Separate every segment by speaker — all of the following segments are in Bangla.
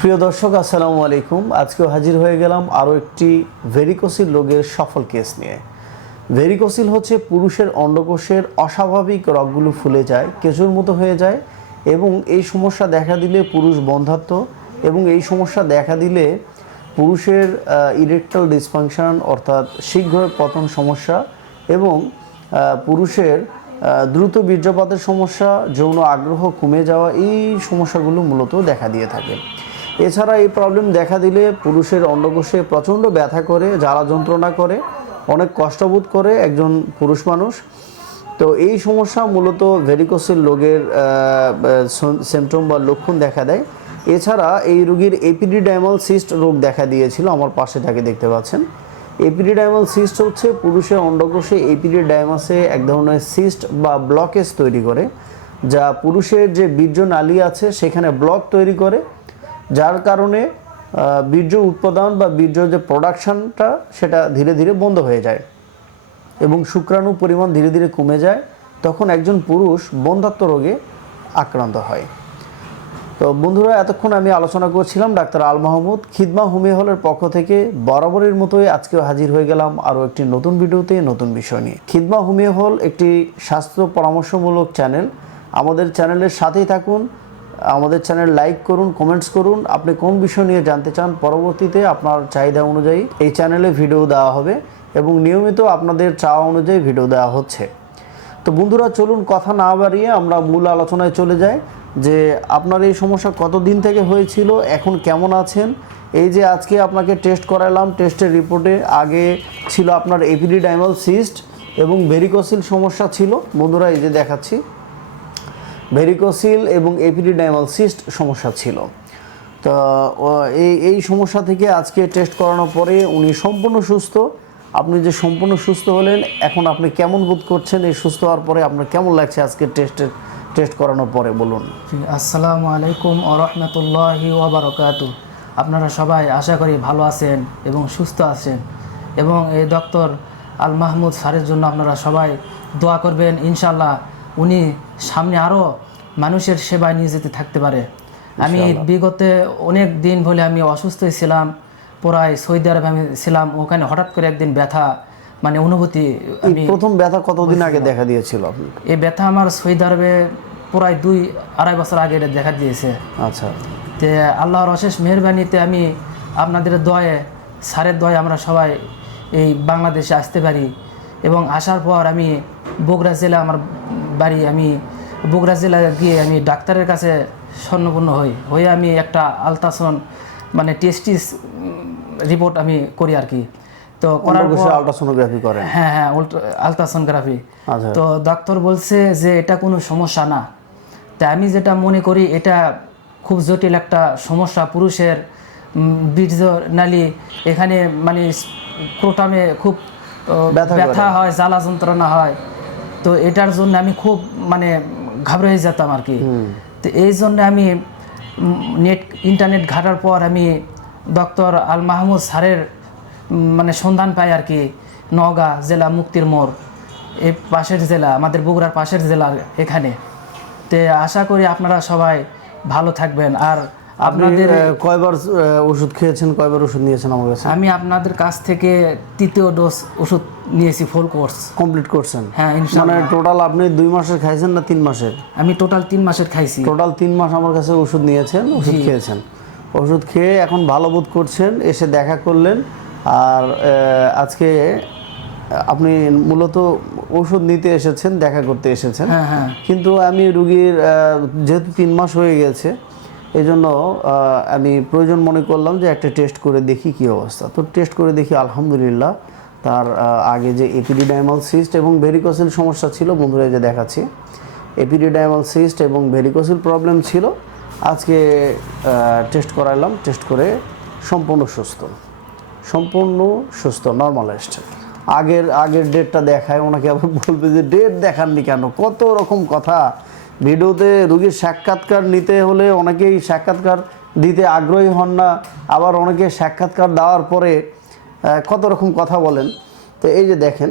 Speaker 1: প্রিয় দর্শক, আসসালামু আলাইকুম। আজকেও হাজির হয়ে গেলাম আরও একটি ভেরিকোসিল রোগের সফল কেস নিয়ে। ভেরিকোসিল হচ্ছে পুরুষের অন্ডকোষের অস্বাভাবিক রগগুলো ফুলে যায়, কেঁচুর মতো হয়ে যায় এবং এই সমস্যা দেখা দিলে পুরুষ বন্ধাত্ম এবং এই সমস্যা দেখা দিলে পুরুষের ইরেকটাল ডিসফাংশন অর্থাৎ শীঘ্র পতন সমস্যা এবং পুরুষের দ্রুত বীর্যপাতের সমস্যা, যৌন আগ্রহ কমে যাওয়া এই সমস্যাগুলো মূলত দেখা দিয়ে থাকে। এছাড়া এই প্রবলেম দেখা দিলে পুরুষের অন্ডকোষে প্রচণ্ড ব্যথা করে, জ্বালা যন্ত্রণা করে, অনেক কষ্টবোধ করে একজন পুরুষ মানুষ। তো এই সমস্যা মূলত ভেরিকোসিল রোগের সিমটম বা লক্ষণ দেখা দেয়। এছাড়া এই রোগীর এপিডিডাইমাল সিস্ট রোগ দেখা দিয়েছিল, আমার পাশে যাকে দেখতে পাচ্ছেন। এপিডিডাইমাল সিস্ট হচ্ছে পুরুষের অন্ডকোষে এপিডিডাইমাসে এক ধরনের সিস্ট বা ব্লকেজ তৈরি করে, যা পুরুষের যে বীর্য নালী আছে সেখানে ব্লক তৈরি করে যার কারণে বীর্য উৎপাদন বা বীর্য যে প্রোডাকশানটা সেটা ধীরে ধীরে বন্ধ হয়ে যায় এবং শুক্রাণু পরিমাণ ধীরে ধীরে কমে যায়। তখন একজন পুরুষ বন্ধাত্ম রোগে আক্রান্ত হয়। তো বন্ধুরা, এতক্ষণ আমি আলোচনা করছিলাম ডাক্তার আল মাহমুদ। খিদমা হোমিও হলের পক্ষ থেকে বরাবরের মতোই আজকেও হাজির হয়ে গেলাম আরও একটি নতুন ভিডিওতে, নতুন বিষয় নিয়ে। খিদমা হোমিও হল একটি স্বাস্থ্য পরামর্শমূলক চ্যানেল। আমাদের চ্যানেলের সাথেই থাকুন। আমাদের চ্যানেল লাইক করুন কমেন্টস করুন। আপনি কোন বিষয় নিয়ে জানতে চান, পরবর্তীতে আপনার চাহিদা অনুযায়ী এই চ্যানেলে ভিডিও দেওয়া হবে এবং নিয়মিত আপনাদের চাওয়া অনুযায়ী ভিডিও দেওয়া হচ্ছে। তো বন্ধুরা, চলুন কথা না বাড়িয়ে আমরা মূল আলোচনায় চলে যাই যে আপনার এই সমস্যা কতদিন থেকে হয়েছিল, এখন কেমন আছেন? এই যে আজকে আপনাকে টেস্ট করালাম টেস্টের রিপোর্টে আগে ছিল আপনার এপিডি এপিডিডাইমাল সিস্ট এবং ভেরিকোসিল সমস্যা ছিল। বন্ধুরা, এই যে দেখাচ্ছি। ভেরিকোসিল এবং এপিডিডাইমাল সিস্ট সমস্যা ছিল। তো এই এই সমস্যা থেকে আজকে টেস্ট করানোর পরে উনি সম্পূর্ণ সুস্থ। আপনি যে সম্পূর্ণ সুস্থ হলেন, এখন আপনি কেমন বোধ করছেন? এই সুস্থ হওয়ার পরে আপনার কেমন লাগছে আজকে টেস্টের টেস্ট করানোর পরে বলুন।
Speaker 2: আসসালামু আলাইকুম ও রহমতুল্লাহি আপনারা সবাই আশা করি ভালো আছেন এবং সুস্থ আছেন। এবং এই ডক্টর আল মাহমুদ স্যারের জন্য আপনারা সবাই দোয়া করবেন ইনশাল্লাহ উনি সামনে আরও মানুষের সেবায় নিয়ে যেতে থাকতে পারে। আমি বিগতে অনেক দিন বলে আমি অসুস্থই ছিলাম প্রায় সৌদি আরবে আমি ছিলাম ওখানে হঠাৎ করে একদিন ব্যথা মানে অনুভূতি
Speaker 1: এই প্রথম ব্যথা কতদিন আগে দেখা দিয়েছিল
Speaker 2: এই ব্যথা আমার সৌদি আরবে প্রায় দুই আড়াই বছর আগে এটা দেখা দিয়েছে।
Speaker 1: আচ্ছা।
Speaker 2: তে আল্লাহর অশেষ মেহরবানিতে আমি আপনাদের দয়ে সারের দয়ে আমরা সবাই এই বাংলাদেশে আসতে পারি। এবং আসার পর আমি বগুড়া জেলা আমার বাড়ি আমি বগুড়া জেলা গিয়ে আমি ডাক্তারের কাছে স্বর্ণপূর্ণ হই। হয়ে আমি একটা আলট্রাসাউন মানে টেস্টিস রিপোর্ট আমি করি আর কি। তো করার পর
Speaker 1: আলট্রাসোনোগ্রাফি করেন?
Speaker 2: হ্যাঁ হ্যাঁ আলট্রাসোনোগ্রাফি তো ডাক্তার বলছে যে এটা কোনো সমস্যা না। তাই আমি যেটা মনে করি এটা খুব জটিল একটা সমস্যা। পুরুষের বীর্য নালী এখানে মানে ক্রোটামে খুব
Speaker 1: ব্যথা
Speaker 2: হয় জ্বালা যন্ত্রণা হয়। তো এটার জন্য আমি খুব মানে ঘাবড়ে যেতাম আর কি। তো এই জন্য আমি নেট ইন্টারনেট ঘাটার পর আমি ডক্টর আল মাহমুদ স্যারের মানে সন্ধান পাই আর কি নওগাঁ জেলা মুক্তির মোড় এই পাশের জেলা আমাদের বগুড়ার পাশের জেলার এখানে। তে আশা করি আপনারা সবাই ভালো থাকবেন। আর আপনাদের
Speaker 1: কয়বার ওষুধ খেয়েছেন কয়বার ওষুধ নিয়েছেন আমার কাছে?
Speaker 2: আমি আপনাদের কাছ থেকে তৃতীয় ডোজ ওষুধ নিয়েছি ফুল কোর্স
Speaker 1: কমপ্লিট করছেন?
Speaker 2: হ্যাঁ
Speaker 1: মানে টোটাল আপনি দুই মাসের খাইছেন না তিন মাসের?
Speaker 2: আমি টোটাল তিন মাসের খাইছি।
Speaker 1: টোটাল তিন মাস আমার কাছে ওষুধ নিয়েছেন ওষুধ খেয়েছেন। ওষুধ খেয়ে এখন ভালো বোধ করছেন এসে দেখা করলেন। আর আজকে আপনি মূলত ওষুধ নিতে এসেছেন দেখা করতে এসেছেন।
Speaker 2: হ্যাঁ হ্যাঁ।
Speaker 1: কিন্তু আমি রুগীর যেহেতু তিন মাস হয়ে গেছে এই জন্য আমি প্রয়োজন মনে করলাম যে একটা টেস্ট করে দেখি কী অবস্থা। তো টেস্ট করে দেখি আলহামদুলিল্লাহ তার আগে যে এপিডিডাইমাল সিস্ট এবং ভেরিকোসিল সমস্যা ছিল, বন্ধুরা যে দেখাচ্ছি। এপিডিডাইমাল সিস্ট এবং ভেরিকোসিল প্রবলেম ছিল। আজকে টেস্ট করাইলাম টেস্ট করে সম্পূর্ণ সুস্থ। সম্পূর্ণ সুস্থ নর্মালাইজড আগের আগের ডেটটা দেখায়, ওনাকে আবার বলবে যে ডেট দেখাননি কেন? কত রকম কথা। ভিডিওতে রুগীর সাক্ষাৎকার নিতে হলে অনেকেই সাক্ষাৎকার দিতে আগ্রহী হন না, আবার অনেকে সাক্ষাৎকার দেওয়ার পরে কত রকম কথা বলেন। তো এই যে দেখেন,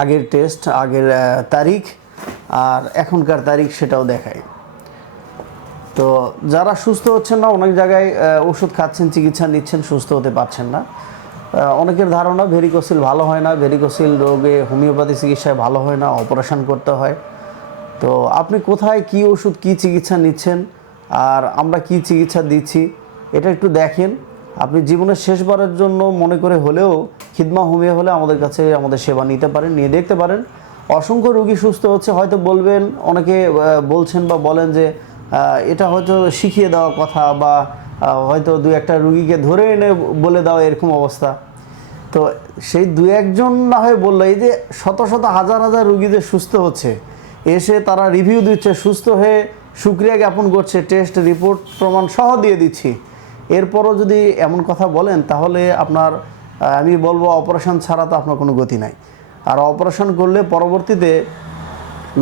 Speaker 1: আগের টেস্ট, আগের তারিখ আর এখনকার তারিখ সেটাও দেখায় তো যারা সুস্থ হচ্ছেন না, অনেক জায়গায় ওষুধ খাচ্ছেন, চিকিৎসা নিচ্ছেন, সুস্থ হতে পারছেন না। অনেকের ধারণা, ভেরিকোসিল ভালো হয় না, ভেরিকোসিল রোগে হোমিওপ্যাথি চিকিৎসায় ভালো হয় না, অপারেশন করতে হয়। তো আপনি কোথায় কি ওষুধ, কি চিকিৎসা নিচ্ছেন আর আমরা কি চিকিৎসা দিচ্ছি, এটা একটু দেখেন। আপনি জীবনের শেষবারের জন্য মনে করে হলেও, খিদমা হোমিও হলে আমাদের কাছে আমাদের সেবা নিতে পারেন, নিয়ে দেখতে পারেন। অসংখ্য রোগী সুস্থ হচ্ছে, হয়তো বলবেন, অনেকে বলছেন বা বলেন যে এটা হয়তো শিখিয়ে দেওয়া কথা বা হয়তো দু একটা রুগীকে ধরে এনে বলে দেওয়া এরকম অবস্থা। তো সেই দু একজন না হয়ে বলল, এই যে শত শত হাজার হাজার রুগী যে সুস্থ হচ্ছে এসে তারা রিভিউ দিচ্ছে, সুস্থ হয়ে সুক্রিয়া জ্ঞাপন করছে টেস্ট রিপোর্ট প্রমাণ সহ দিয়ে দিচ্ছি। এরপরও যদি এমন কথা বলেন, তাহলে আপনার আমি বলব অপারেশন ছাড়া তো আপনার কোনো গতি নাই। আর অপারেশন করলে পরবর্তীতে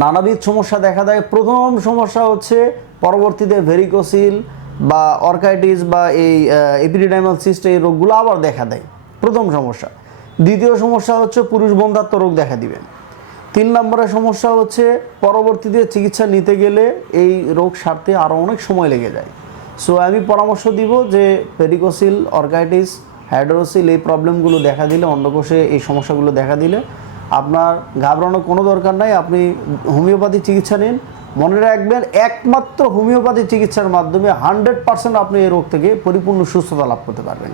Speaker 1: নানাবিধ সমস্যা দেখা দেয়। প্রথম সমস্যা হচ্ছে পরবর্তীতে ভেরিকোসিল বা অর্কাইটিস বা এই এপিডিডাইমাল সিস্ট এই রোগগুলো আবার দেখা দেয়। প্রথম সমস্যা। দ্বিতীয় সমস্যা হচ্ছে পুরুষ বন্ধাত্ম রোগ দেখা দিবে। তিন নম্বরের সমস্যা হচ্ছে পরবর্তীতে চিকিৎসা নিতে গেলে এই রোগ সারতে আরও অনেক সময় লেগে যায়। সো আমি পরামর্শ দিব যে পেরিকোসিল, অর্কাইটিস, হাইড্রোসিল এই প্রবলেমগুলো দেখা দিলে, অন্ডকোষে এই সমস্যাগুলো দেখা দিলে আপনার ঘাবড়ানোর কোনো দরকার নাই। আপনি হোমিওপ্যাথি চিকিৎসা নিন। মনে রাখবেন, একমাত্র হোমিওপ্যাথি চিকিৎসার মাধ্যমে হান্ড্রেড পার্সেন্ট আপনি এই রোগ থেকে পরিপূর্ণ সুস্থতা লাভ করতে পারবেন।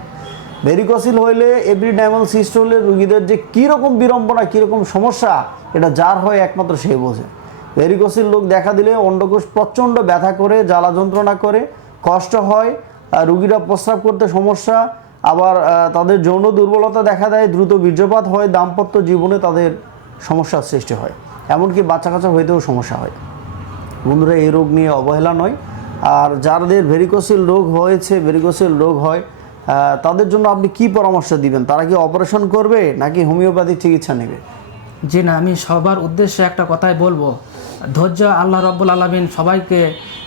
Speaker 1: ভেরিকোসিল হইলে এভরিডাইমাল সিস্ট হলে রুগীদের যে কীরকম বিড়ম্বনা, কীরকম সমস্যা, এটা যার হয় একমাত্র সে বোঝে। ভেরিকসিল রোগ দেখা দিলে অন্ডকোষ প্রচণ্ড ব্যথা করে, জ্বালা যন্ত্রণা করে, কষ্ট হয় রুগীরা প্রস্রাব করতে সমস্যা, আবার তাদের যৌন দুর্বলতা দেখা দেয়, দ্রুত বীর্যপাত হয়, দাম্পত্য জীবনে তাদের সমস্যার সৃষ্টি হয়। এমনকি বাচ্চা কাচ্চা হইতেও সমস্যা হয়। বন্ধুরা, এই রোগ নিয়ে অবহেলা নয়। আর যাদের ভেরিকোসিল রোগ হয়েছে ভেরিকোসিল রোগ হয় তাদের জন্য আপনি কি পরামর্শ দিবেন? তারা কি অপারেশন করবে নাকি হোমিওপ্যাথি চিকিৎসা নেবে?
Speaker 2: জি না, আমি সবার উদ্দেশ্যে একটা কথাই বলব। ধৈর্য আল্লাহ রব্বুল আলমিন সবাইকে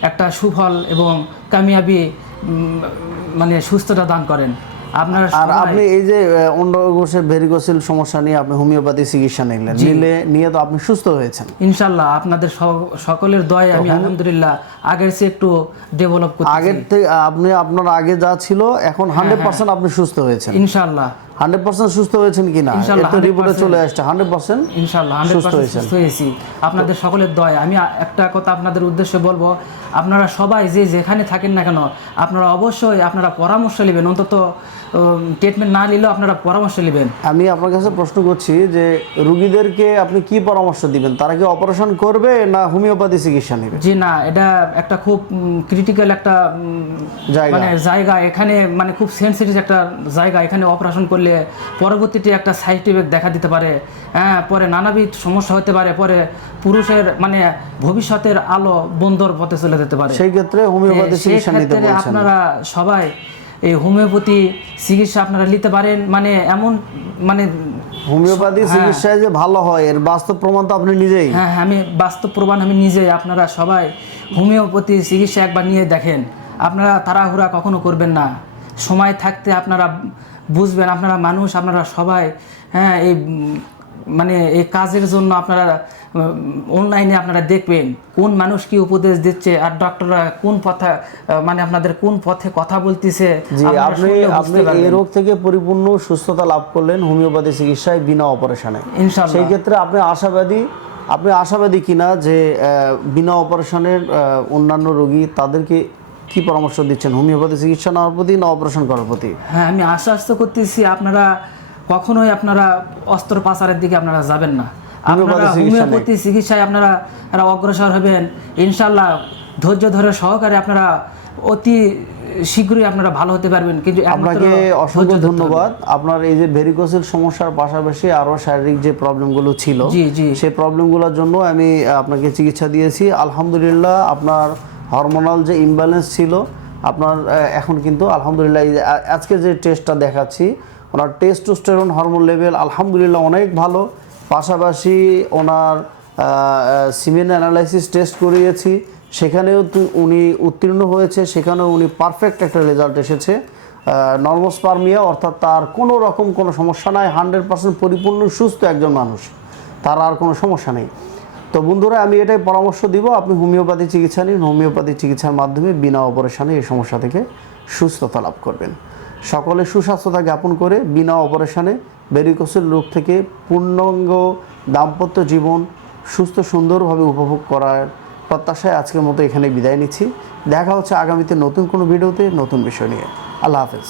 Speaker 2: একটা সুফল এবং কামিয়াবি মানে সুস্থতা দান করেন। আপনার
Speaker 1: আর আপনি এই যে আহ, অন্ডকোষের ভেরিকোসিল সমস্যা নিয়ে আপনি হোমিওপ্যাথি চিকিৎসা নিলেন। নিলে নিয়ে তো আপনি সুস্থ হয়েছেন।
Speaker 2: ইনশাল্লাহ আপনাদের সকলের দয়ে আমি আলহামদুলিল্লাহ আগের চেয়ে একটু ডেভেলপ করতে
Speaker 1: আগের থেকে আপনি আপনার আগে যা ছিল এখন
Speaker 2: হ্যাঁ,
Speaker 1: হান্ড্রেড পার্সেন্ট আপনি সুস্থ হয়েছেন।
Speaker 2: ইনশাল্লাহ
Speaker 1: হান্ড্রেড পার্সেন্ট সুস্থ হয়েছেন কিনা? রিপোর্টে চলে আসছে। হান্ড্রেড পার্সেন্ট
Speaker 2: ইনশাল্লাহ হান্ড্রেড
Speaker 1: সুস্থ হয়েছেন।
Speaker 2: সুস্থ হয়েছি। আপনাদের সকলের দয়। আমি একটা কথা আপনাদের উদ্দেশ্যে বলব। আপনারা সবাই যে যেখানে থাকেন না কেন আপনারা অবশ্যই আপনারা পরামর্শ নেবেন। অন্তত ট্রিটমেন্ট না নিলেও আপনারা পরামর্শ নেবেন।
Speaker 1: আমি আপনার কাছে প্রশ্ন করছি যে রুগীদেরকে আপনি কি পরামর্শ দিবেন? তারা কি অপারেশন করবে না হোমিওপ্যাথি চিকিৎসা নেবে?
Speaker 2: জি না এটা একটা খুব ক্রিটিক্যাল একটা
Speaker 1: জায়গা।
Speaker 2: মানে জায়গা। এখানে মানে খুব সেন্সিটিভ একটা জায়গা। এখানে অপারেশন করলে পরবর্তীতে একটা সাইড ইফেক্ট দেখা দিতে পারে। হ্যাঁ পরে নানাবিধ সমস্যা হতে পারে পরে পুরুষের মানে ভবিষ্যতের আলো বন্দর পথে চলে যেতে পারে।
Speaker 1: সেই ক্ষেত্রে হোমিওপ্যাথি চিকিৎসা নিতে
Speaker 2: আপনারা সবাই এই হোমিওপ্যাথি চিকিৎসা আপনারা নিতে পারেন। মানে এমন মানে
Speaker 1: হোমিওপ্যাথি চিকিৎসায় যে ভালো হয় এর বাস্তব প্রমাণ তো আপনি নিজেই।
Speaker 2: হ্যাঁ হ্যাঁ আমি বাস্তব প্রমাণ আমি নিজে আপনারা সবাই হোমিওপ্যাথি চিকিৎসা একবার নিয়ে দেখেন। আপনারা তাড়াহুড়া কখনো করবেন না। সময় থাকতে আপনারা বুঝবেন আপনারা মানুষ আপনারা সবাই হ্যাঁ এই মানে এই কাজের জন্য আপনারা অনলাইনে আপনারা দেখবেন কোন মানুষ কি উপদেশ দিচ্ছে আর ডক্টররা কোন পথে মানে আপনাদের কোন পথে কথা বলতেছে
Speaker 1: আপনি আপনি এই রোগ থেকে পরিপূর্ণ সুস্থতা লাভ করলেন হোমিওপ্যাথি চিকিৎসায় বিনা অপারেশনে। সেই ক্ষেত্রে আপনি আশাবাদী আপনি আশাবাদী কিনা যে বিনা অপারেশনের অন্যান্য রোগী তাদেরকে কি পরামর্শ দিচ্ছেন? হোমিওপ্যাথি চিকিৎসা নেওয়ার প্রতি না অপারেশন করার প্রতি?
Speaker 2: হ্যাঁ আমি আশ্বস্ত করতেছি আপনারা কখনোই আপনারা অস্ত্র পাচারের দিকে আপনারা যাবেন না। আপনারা
Speaker 1: হোমিওপ্যাথি
Speaker 2: চিকিৎসায় আপনারা অগ্রসর হবেন। ইনশাল্লাহ ধৈর্য ধরে সহকারে আপনারা অতি শীঘ্রই আপনারা ভালো হতে পারবেন। কিন্তু
Speaker 1: আপনাকে অসংখ্য। ধন্যবাদ। আপনার এই যে ভেরিকোসিল সমস্যার পাশাপাশি আরও শারীরিক যে প্রবলেমগুলো ছিল সেই প্রবলেমগুলোর জন্য আমি আপনাকে চিকিৎসা দিয়েছি। আলহামদুলিল্লাহ আপনার হরমোনাল যে ইমব্যালেন্স ছিল, আপনার এখন কিন্তু আলহামদুলিল্লাহ আজকে যে টেস্টটা দেখাচ্ছি, ওনার টেস্টোস্টেরন হরমোন লেভেল আলহামদুলিল্লাহ অনেক ভালো। পাশাপাশি ওনার সিমেন অ্যানালাইসিস টেস্ট করিয়েছি। সেখানেও উনি উত্তীর্ণ হয়েছে, সেখানেও উনি পারফেক্ট একটা রেজাল্ট এসেছে। নর্মোস্পার্মিয়া অর্থাৎ তার কোনো রকম কোনো সমস্যা নাই হান্ড্রেড পার্সেন্ট পরিপূর্ণ, সুস্থ একজন মানুষ। তার আর কোনো সমস্যা নেই। তো বন্ধুরা, আমি এটাই পরামর্শ দিব, আপনি হোমিওপ্যাথি চিকিৎসা নিন। হোমিওপ্যাথি চিকিৎসার মাধ্যমে বিনা অপারেশনে এই সমস্যা থেকে সুস্থতা লাভ করবেন। সকলে সুস্বাস্থ্যতা জ্ঞাপন করে বিনা অপারেশনে বেরিকোসের রোগ থেকে পূর্ণাঙ্গ দাম্পত্য জীবন সুস্থ সুন্দরভাবে উপভোগ করার প্রত্যাশায় আজকের মতো এখানে বিদায় নিচ্ছি। দেখা হচ্ছে আগামীতে নতুন কোনো ভিডিওতে, নতুন বিষয় নিয়ে। আল্লাহ হাফেজ।